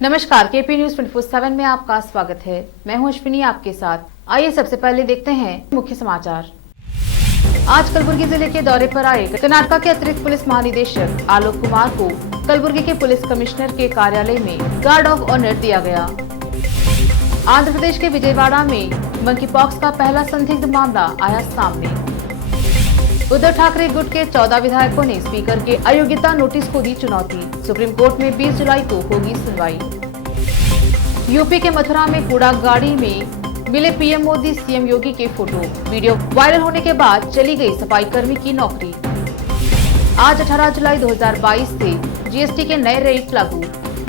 नमस्कार, KP news 24/7 में आपका स्वागत है। मैं हूं अश्विनी आपके साथ। आइए सबसे पहले देखते हैं मुख्य समाचार। आज कलबुर्गी जिले के दौरे पर आए कर्नाटक के अतिरिक्त पुलिस महानिदेशक आलोक कुमार को कलबुर्गी के पुलिस कमिश्नर के कार्यालय में गार्ड ऑफ ऑनर दिया गया। आंध्र प्रदेश के विजयवाड़ा में मंकी पॉक्स का पहला संदिग्ध मामला आया सामने। उद्धव ठाकरे गुट के 14 विधायकों ने स्पीकर के अयोग्यता नोटिस को दी चुनौती। सुप्रीम कोर्ट में 20 जुलाई को होगी सुनवाई। यूपी के मथुरा में कूड़ा गाड़ी में मिले पीएम मोदी सीएम योगी के फोटो। वीडियो वायरल होने के बाद चली गई सफाई कर्मी की नौकरी। आज 18 जुलाई 2022 से जीएसटी के नए रेट लागू।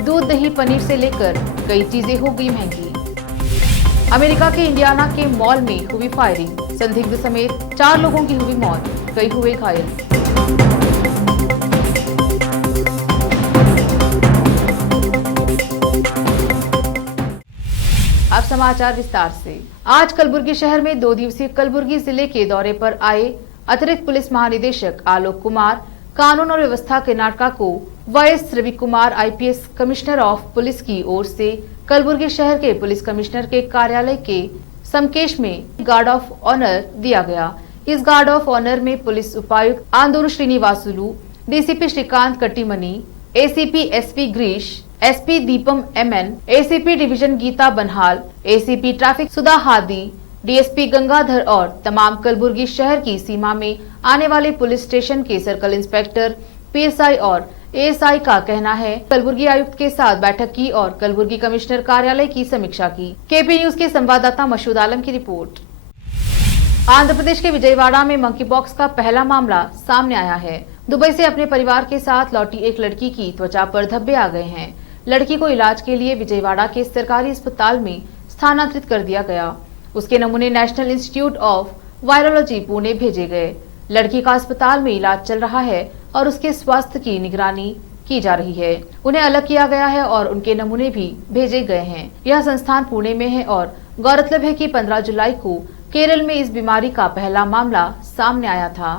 दूध, दही, पनीर से लेकर कई चीजें हो गई महंगी। अमेरिका के इंडियाना के मॉल में हुई फायरिंग। संदिग्ध समेत 4 लोगों की हुई मौत, कई हुए घायल। अब समाचार विस्तार से। आज कलबुर्गी शहर में 2 दिवसीय कलबुर्गी जिले के दौरे पर आए अतिरिक्त पुलिस महानिदेशक आलोक कुमार, कानून और व्यवस्था कर्नाटक को YS Ravi Kumar IPS commissioner of police की ओर से कलबुर्गी शहर के पुलिस कमिश्नर के कार्यालय के समकेश में गार्ड ऑफ ऑनर दिया गया। इस गार्ड ऑफ ऑनर में पुलिस उपायुक्त Andur Srinivasulu, DCP Srikanth Kattimani, ACP SP Girish, SP Deepam MN, ACP division Geeta Banahal, ACP traffic Sudha Hadi, DSP Gangadhar और तमाम कलबुर्गी शहर की सीमा में आने वाले पुलिस स्टेशन के सर्कल इंस्पेक्टर, पीएसआई और एएसआई का कहना है कलबुर्गी आयुक्त के साथ बैठक की और कलबुर्गी कमिश्नर कार्यालय की समीक्षा की। केपी न्यूज के संवाददाता मशहूद आलम की रिपोर्ट। आंध्र प्रदेश के विजयवाड़ा में मंकी पॉक्स का पहला मामला सामने आया है। दुबई से अपने परिवार के साथ लौटी एक लड़की की त्वचा पर धब्बे आ गए हैं। लड़की को इलाज के लिए विजयवाड़ा के सरकारी अस्पताल में स्थानांतरित कर दिया गया। उसके नमूने national institute of virology Pune भेजे गए। लड़की का अस्पताल में इलाज चल रहा है और उसके स्वास्थ्य की निगरानी की जा रही है। उन्हें अलग किया गया है और उनके नमूने भी भेजे गए हैं। यह संस्थान पुणे में है और गौरतलब है कि 15 जुलाई को केरल में इस बीमारी का पहला मामला सामने आया था।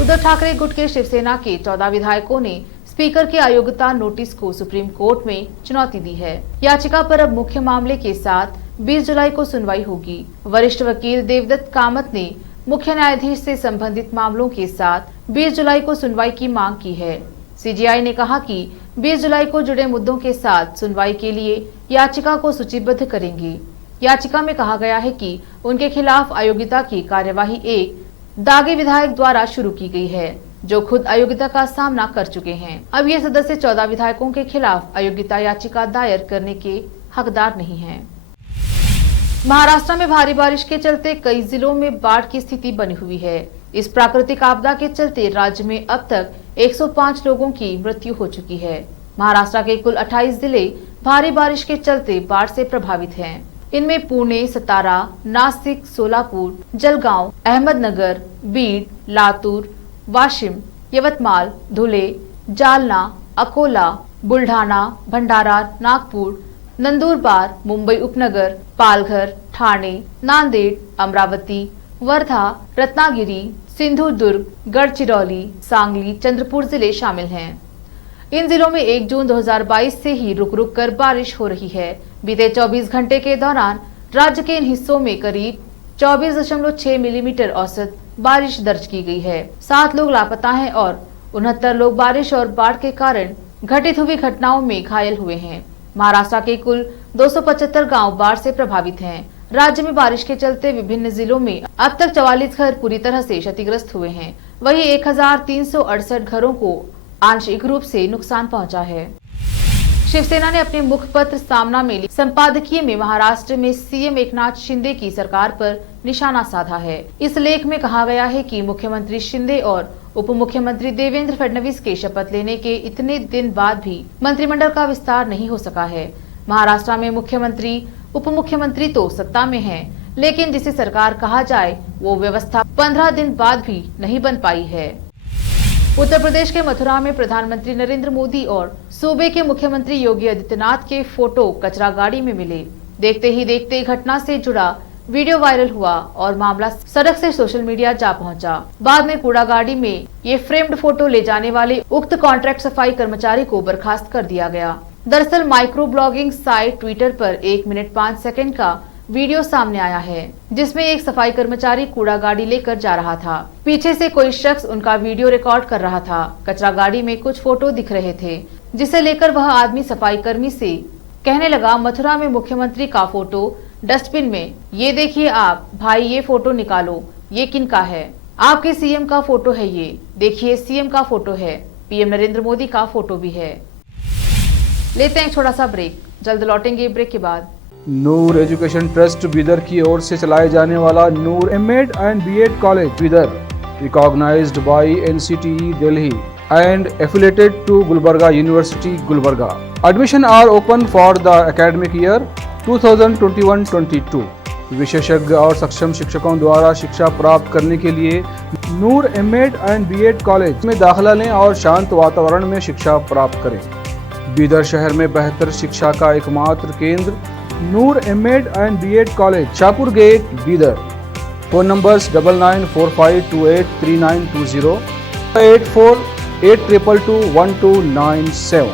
उद्धव ठाकरे गुट के शिवसेना के 14 विधायकों ने स्पीकर के अयोग्यता नोटिस को सुप्रीम कोर्ट में चुनौती दी है। याचिका पर अब मुख्य मामले के साथ 20 जुलाई को सुनवाई होगी। वरिष्ठ वकील देवदत्त कामत ने मुख्य न्यायाधीश से संबंधित मामलों के साथ 20 जुलाई को सुनवाई की मांग की है। सीजेआई ने कहा कि 20 जुलाई को जुड़े मुद्दों के साथ सुनवाई के लिए याचिका को सूचीबद्ध करेंगे। याचिका में कहा गया है कि उनके खिलाफ अयोग्यता की कार्यवाही एक दागी विधायक द्वारा शुरू की गई है, जो खुद अयोग्यता का सामना कर चुके हैं। अब ये सदस्य 14 विधायकों के खिलाफ अयोग्यता याचिका दायर करने के हकदार नहीं हैं। महाराष्ट्र में भारी बारिश के चलते कई जिलों में बाढ़ की स्थिति बनी हुई है। इस प्राकृतिक आपदा के चलते राज्य में अब तक 105 लोगों की मृत्यु हो चुकी है। महाराष्ट्र के कुल 28 जिले भारी बारिश के चलते बाढ़ से प्रभावित हैं। इनमें पुणे, सतारा, नासिक, सोलापुर, जलगांव, अहमदनगर, बीड, लातूर, वाशिम, यवतमाल, धुले, जालना, अकोला, बुल्ढाना, भंडारा, नागपुर, नंदुरबार, मुंबई उपनगर, पालघर, ठाणे, नांदेड़, अमरावती, वर्धा, रत्नागिरी, सिंधुदुर्ग, गढ़चिरौली, सांगली, चंद्रपुर जिले शामिल हैं। इन जिलों में 1 जून 2022 से ही रुक रुक कर बारिश हो रही है। बीते 24 घंटे के दौरान राज्य के इन हिस्सों में करीब 24.6 मिलीमीटर औसत बारिश दर्ज की गई है। 7 लोग लापता हैं और 69 लोग बारिश और बाढ़ के कारण घटित हुई घटनाओं में घायल हुए हैं। महाराष्ट्र के कुल 275 गांव बाढ़ से प्रभावित हैं। राज्य में बारिश के चलते विभिन्न जिलों में अब तक 44 घर पूरी तरह से क्षतिग्रस्त हुए हैं। वहीं 1368 घरों को आंशिक रूप से नुकसान पहुंचा है। शिवसेना ने अपने मुखपत्र सामना में संपादकीय में महाराष्ट्र में सीएम एकनाथ शिंदे की सरकार पर निशाना साधा है। इस लेख में कहा गया है कि मुख्यमंत्री शिंदे और उप मुख्यमंत्री देवेंद्र फडणवीस के शपथ लेने के इतने दिन बाद भी मंत्रिमंडल का विस्तार नहीं हो सका है। महाराष्ट्र में मुख्यमंत्री उप मुख्यमंत्री तो सत्ता में हैं, लेकिन जिसे सरकार कहा जाए वो व्यवस्था 15 दिन बाद भी नहीं बन पाई है। उत्तर प्रदेश के मथुरा में प्रधानमंत्री नरेंद्र मोदी और सूबे के मुख्यमंत्री योगी आदित्यनाथ के फोटो कचरा गाड़ी में मिले। देखते ही देखते घटना से जुड़ा वीडियो वायरल हुआ और मामला सड़क से सोशल मीडिया जा पहुंचा। बाद में कूड़ा गाड़ी में ये फ्रेम्ड फोटो ले जाने वाले उक्त कॉन्ट्रैक्ट सफाई कर्मचारी को बर्खास्त कर दिया गया। दरअसल माइक्रो ब्लॉगिंग साइट ट्विटर पर 1 मिनट 5 सेकंड का वीडियो सामने आया है, जिसमें एक सफाई कर्मचारी कूड़ा गाड़ी लेकर जा रहा था। पीछे से कोई शख्स उनका वीडियो रिकॉर्ड कर रहा था। कचरा गाड़ी में कुछ फोटो दिख रहे थे, जिसे लेकर वह आदमी सफाई कर्मी से कहने लगा, मथुरा में मुख्यमंत्री का फोटो डस्टबिन में, ये देखिए आप भाई, ये फोटो निकालो, ये किनका है? आपके सीएम का फोटो है, ये देखिए सीएम का फोटो है, पीएम नरेंद्र मोदी का फोटो भी है। लेते हैं छोटा सा ब्रेक, जल्द लौटेंगे ब्रेक के बाद। नूर एजुकेशन ट्रस्ट बीदर की ओर से चलाए जाने वाला Noor MEd and BEd college Bidar, recognised by NCTE Delhi and affiliated to Gulbarga University, Gulbarga. Admission are open for the academic year 2021-22. विशेषज्ञ और सक्षम शिक्षकों द्वारा शिक्षा प्राप्त करने के लिए नूर एमएड एंड बीएड कॉलेज में दाखिला लें और शांत वातावरण में शिक्षा प्राप्त करें। बीदर शहर में बेहतर शिक्षा का एकमात्र केंद्र Noor MEd and BEd college, Shahpur gate, Bidar. Phone numbers 9945283920, 8482221297।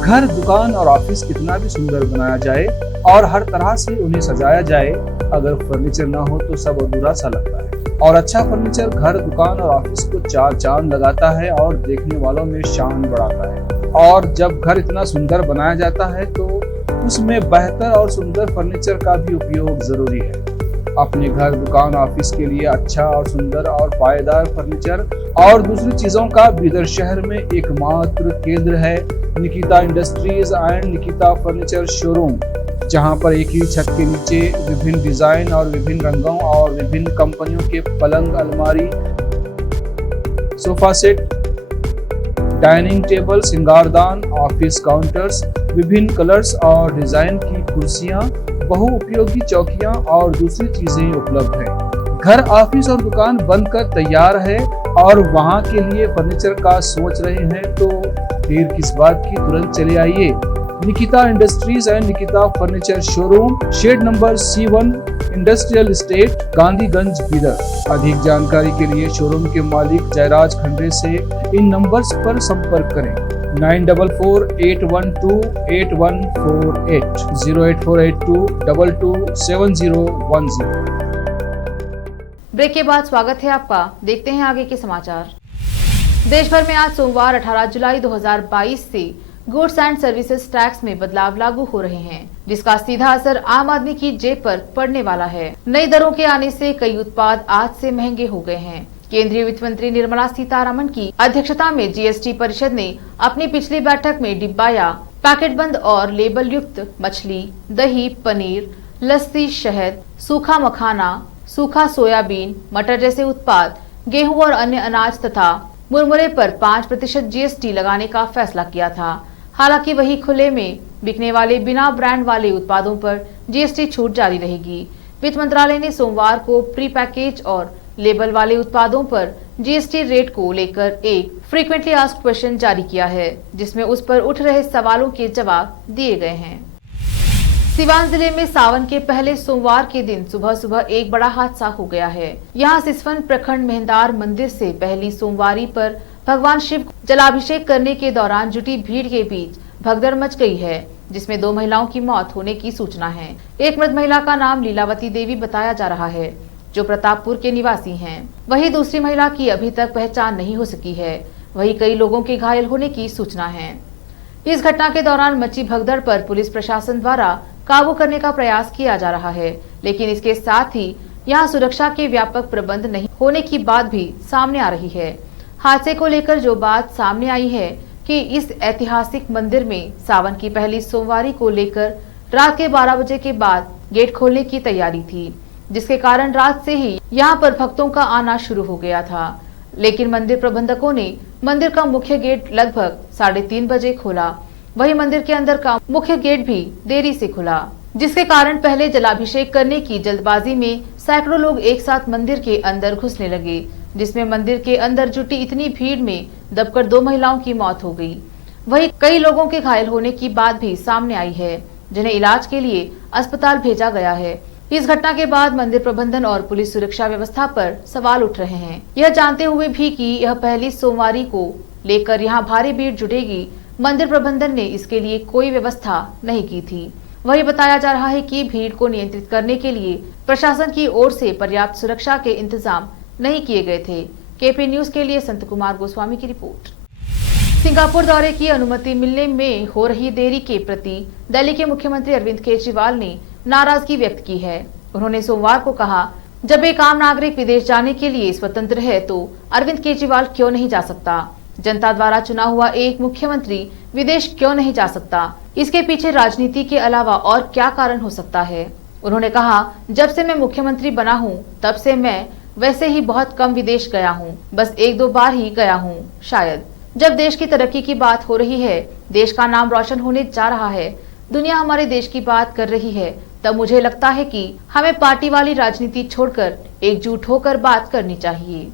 घर, दुकान और ऑफिस कितना भी सुंदर बनाया जाए और हर तरह से उन्हें सजाया जाए, अगर फर्नीचर ना हो तो सब अधूरा सा लगता है। और अच्छा फर्नीचर घर, दुकान और ऑफिस को चार चांद लगाता है और देखने वालों में शान बढ़ाता है। और जब घर इतना सुंदर बनाया जाता है तो उसमें बेहतर और सुंदर फर्नीचर का भी उपयोग जरूरी है। अपने घर, दुकान, ऑफिस के लिए अच्छा और सुंदर और पायदार फर्नीचर और दूसरी चीजों का बीदर शहर में एकमात्र केंद्र है Nikita industries and Nikita furniture showroom, जहां पर एक ही छत के नीचे विभिन्न डिजाइन और विभिन्न रंगों और विभिन्न कंपनियों के पलंग, अलमारी, सोफा सेट, डाइनिंग टेबल, सिंगारदान, ऑफिस काउंटर्स, विभिन्न कलर्स और डिजाइन की कुर्सियां, बहुउपयोगी चौकियां और दूसरी चीजें उपलब्ध हैं। घर, ऑफिस और दुकान बनकर तैयार है और वहां के लिए फर्नीचर का सोच रहे हैं तो देर किस बात की, तुरंत चले आइए। Nikita industries and Nikita furniture showroom, shed number C1, industrial estate, Gandhiganj, Bidar. अधिक जानकारी के लिए शोरूम के मालिक जयराज खंडे से इन नंबर्स पर संपर्क करें। 9448128148, 08482227010। ब्रेक के बाद स्वागत है आपका। देखते हैं आगे के समाचार। देश भर में आज सोमवार 18 जुलाई 2022 से गुड्स एंड सर्विसेज टैक्स में बदलाव लागू हो रहे हैं, जिसका सीधा असर आम आदमी की जेब पर पड़ने वाला है। नई दरों के आने से कई उत्पाद आज से महंगे हो गए हैं। केंद्रीय वित्त मंत्री निर्मला सीतारमण की अध्यक्षता में जीएसटी परिषद ने अपनी पिछली बैठक में डिब्बा या पैकेट बंद और लेबल युक्त मछली, दही, पनीर, लस्सी, शहद, सूखा मखाना, सूखा सोयाबीन, मटर जैसे उत्पाद, गेहूं और अन्य अनाज तथा मुरमुरे पर 5% जीएसटी लगाने का फैसला किया था। हालांकि वही खुले में बिकने वाले बिना ब्रांड वाले उत्पादों पर जीएसटी छूट जारी रहेगी। वित्त मंत्रालय ने सोमवार को प्री पैकेज और लेबल वाले उत्पादों पर जीएसटी रेट को लेकर एक फ्रीक्वेंटली आस्क्ड क्वेश्चन जारी किया है, जिसमें उस पर उठ रहे सवालों के जवाब दिए गए हैं। सिवान जिले में सावन के पहले सोमवार के दिन सुबह सुबह एक बड़ा हादसा हो गया है। यहाँ सिसवन प्रखंड मेहंदार मंदिर से पहली सोमवारी पर भगवान शिव को जलाभिषेक करने के दौरान जुटी भीड़ के बीच भगदड़ मच गई है, जिसमें 2 महिलाओं की मौत होने की सूचना है। एक मृत महिला का नाम लीलावती देवी बताया जा रहा है, जो प्रतापपुर के निवासी हैं। वहीं दूसरी महिला की अभी तक पहचान नहीं हो सकी है। वहीं कई लोगों के घायल होने की सूचना है। इस घटना के दौरान मची भगदड़ पर पुलिस प्रशासन द्वारा काबू करने का प्रयास किया जा रहा है, लेकिन इसके साथ ही यहां सुरक्षा के व्यापक प्रबंध नहीं होने की बात भी सामने आ रही है। हादसे को लेकर जो बात सामने आई है कि इस ऐतिहासिक मंदिर में सावन की पहली सोमवारी को लेकर रात के 12 बजे के बाद गेट खोलने की तैयारी थी, जिसके कारण रात से ही यहां पर भक्तों का आना शुरू हो गया था। लेकिन मंदिर प्रबंधकों ने मंदिर का मुख्य गेट लगभग 3:30 बजे खोला। वहीं मंदिर के अंदर का मुख्य गेट भी देरी से खुला, जिसके कारण पहले जलाभिषेक करने की जल्दबाजी में सैकड़ों लोग एक साथ मंदिर के अंदर घुसने लगे, जिसमें मंदिर के अंदर जुटी इतनी भीड़ में दबकर 2 महिलाओं की मौत हो गई। वहीं कई लोगों के घायल होने की बात भी सामने आई है, जिन्हें इलाज के लिए अस्पताल भेजा गया है। इस घटना के बाद मंदिर प्रबंधन और पुलिस सुरक्षा व्यवस्था पर सवाल उठ रहे हैं। यह जानते हुए भी कि यह पहली सोमवारी को लेकर यहां भारी भीड़ जुटेगी, मंदिर प्रबंधन ने इसके लिए कोई व्यवस्था नहीं की थी। वही बताया जा रहा है कि भीड़ को नियंत्रित करने के लिए प्रशासन की ओर से पर्याप्त सुरक्षा के इंतजाम नहीं किए गए थे। केपी न्यूज के लिए संत कुमार गोस्वामी की रिपोर्ट। सिंगापुर दौरे की अनुमति मिलने में हो रही देरी के प्रति दिल्ली के मुख्यमंत्री अरविंद केजरीवाल ने नाराजगी व्यक्त की है। उन्होंने सोमवार को कहा, जब एक आम नागरिक विदेश जाने के लिए स्वतंत्र है तो अरविंद केजरीवाल क्यों नहीं जा सकता? जनता द्वारा चुना हुआ एक मुख्यमंत्री विदेश क्यों नहीं जा सकता? इसके पीछे राजनीति के अलावा और क्या कारण हो सकता है? उन्होंने कहा, जब से मैं मुख्यमंत्री बना हूं, तब से मैं वैसे ही बहुत कम विदेश गया हूं, बस 1-2 बार ही गया हूं शायद। जब देश की तरक्की की बात हो रही है, देश का नाम रोशन होने जा रहा है, दुनिया हमारे देश की बात कर रही है, तब मुझे लगता है कि हमें पार्टी वाली राजनीति छोड़कर एकजुट होकर बात करनी चाहिए।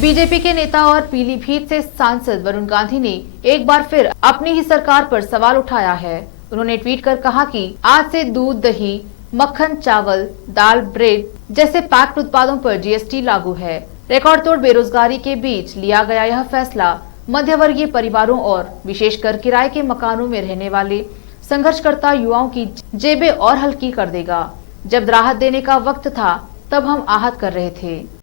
बीजेपी के नेता और पीलीभीत से सांसद वरुण गांधी ने एक बार फिर अपनी ही सरकार पर सवाल उठाया है। उन्होंने ट्वीट कर कहा कि आज से दूध, दही, मक्खन, चावल, दाल, ब्रेड जैसे पैक्ड उत्पादों पर जीएसटी लागू है। रिकॉर्ड तोड़ बेरोजगारी के बीच लिया गया यह फैसला मध्य वर्गीय परिवारों और विशेषकर किराए के मकानों में रहने वाले संघर्षकर्ता युवाओं की जेबें और हल्की कर देगा। जब राहत देने का वक्त था, तब हम आहत कर रहे थे।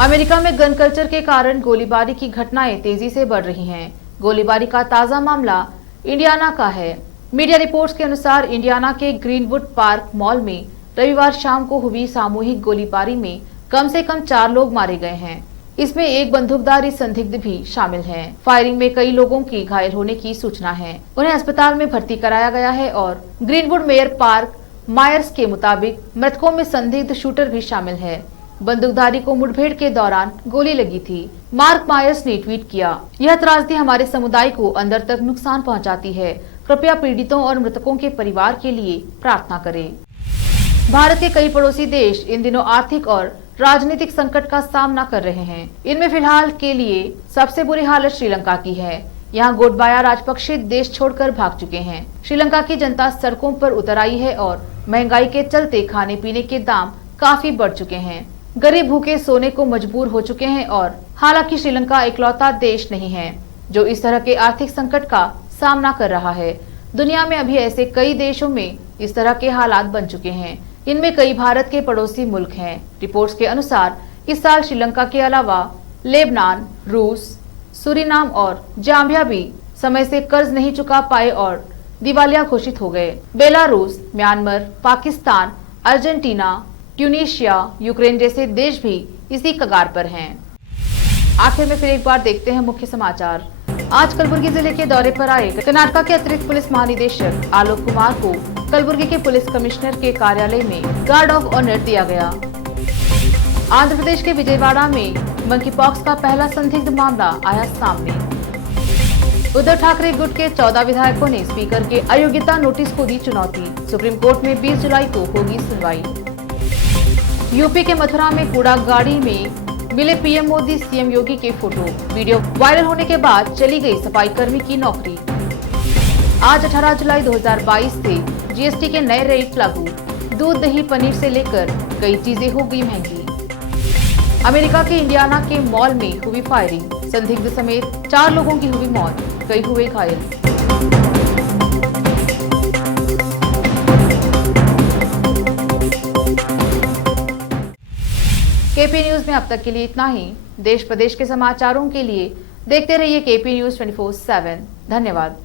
अमेरिका में गन कल्चर के कारण गोलीबारी की घटनाएं तेजी से बढ़ रही हैं। गोलीबारी का ताजा मामला इंडियाना का है। मीडिया रिपोर्ट्स के अनुसार इंडियाना के ग्रीनवुड पार्क मॉल में रविवार शाम को हुई सामूहिक गोलीबारी में कम से कम 4 लोग मारे गए हैं। इसमें एक बंदूकधारी संदिग्ध भी शामिल हैं। फायरिंग में कई लोगों की घायल होने की सूचना है। उन्हें अस्पताल में भर्ती कराया गया है और ग्रीनवुड मेयर पार्क मायर्स के मुताबिक मृतकों में संदिग्ध शूटर भी शामिल है। बंदूकधारी को मुठभेड़ के दौरान गोली लगी थी। मार्क मायर्स ने ट्वीट किया, यह त्रासदी हमारे समुदाय को अंदर तक नुकसान पहुंचाती है। कृपया पीड़ितों और मृतकों के परिवार के लिए प्रार्थना करें। भारत के कई पड़ोसी देश इन दिनों आर्थिक और राजनीतिक संकट का सामना कर रहे हैं। इनमें फिलहाल के लिए सबसे बुरी हालत श्रीलंका की है। यहाँ गोटबाया राजपक्षे देश छोड़कर भाग चुके हैं। श्रीलंका की जनता सड़कों पर उतर आई है और महंगाई के चलते खाने पीने के दाम काफी बढ़ चुके हैं। गरीब भूखे सोने को मजबूर हो चुके हैं और हालांकि श्रीलंका इकलौता देश नहीं है जो इस तरह के आर्थिक संकट का सामना कर रहा है। दुनिया में अभी ऐसे कई देशों में इस तरह के हालात बन चुके हैं। इनमें कई भारत के पड़ोसी मुल्क हैं। रिपोर्ट्स के अनुसार इस साल श्रीलंका के अलावा लेबनान, रूस, सूरीनाम और जाम्बिया भी समय से कर्ज नहीं चुका पाए और दिवालिया घोषित हो गए। Belarus, Myanmar, Pakistan, Argentina, Tunisia, Ukraine जैसे देश भी इसी कगार पर हैं। आखिर में फिर एक बार देखते हैं मुख्य समाचार। आज कलबुर्गी जिले के दौरे पर आए कर्नाटक के अतिरिक्त पुलिस महानिदेशक आलोक कुमार को कलबुर्गी के पुलिस कमिश्नर के कार्यालय में गार्ड ऑफ ऑनर दिया गया। आंध्र प्रदेश के विजयवाड़ा में मंकी पॉक्स का पहला संदिग्ध मामला आया सामने। उद्धव ठाकरे गुट के 14 विधायकों ने स्पीकर के अयोग्यता नोटिस को दी चुनौती। सुप्रीम कोर्ट में 20 जुलाई को होगी सुनवाई। यूपी के मथुरा में कूड़ा गाड़ी में मिले पीएम मोदी, सीएम योगी के फोटो। वीडियो वायरल होने के बाद चली गई सफाई कर्मी की नौकरी। आज 18 जुलाई 2022 से जीएसटी के नए रेट लागू। दूध, दही, पनीर से लेकर कई चीजें हो गई महंगी। अमेरिका के इंडियाना के मॉल में हुई फायरिंग। संदिग्ध समेत 4 लोगों की हुई मौत, कई हुए घायल। केपी न्यूज में अब तक के लिए इतना ही। देश प्रदेश के समाचारों के लिए देखते रहिए केपी न्यूज 24/7। धन्यवाद।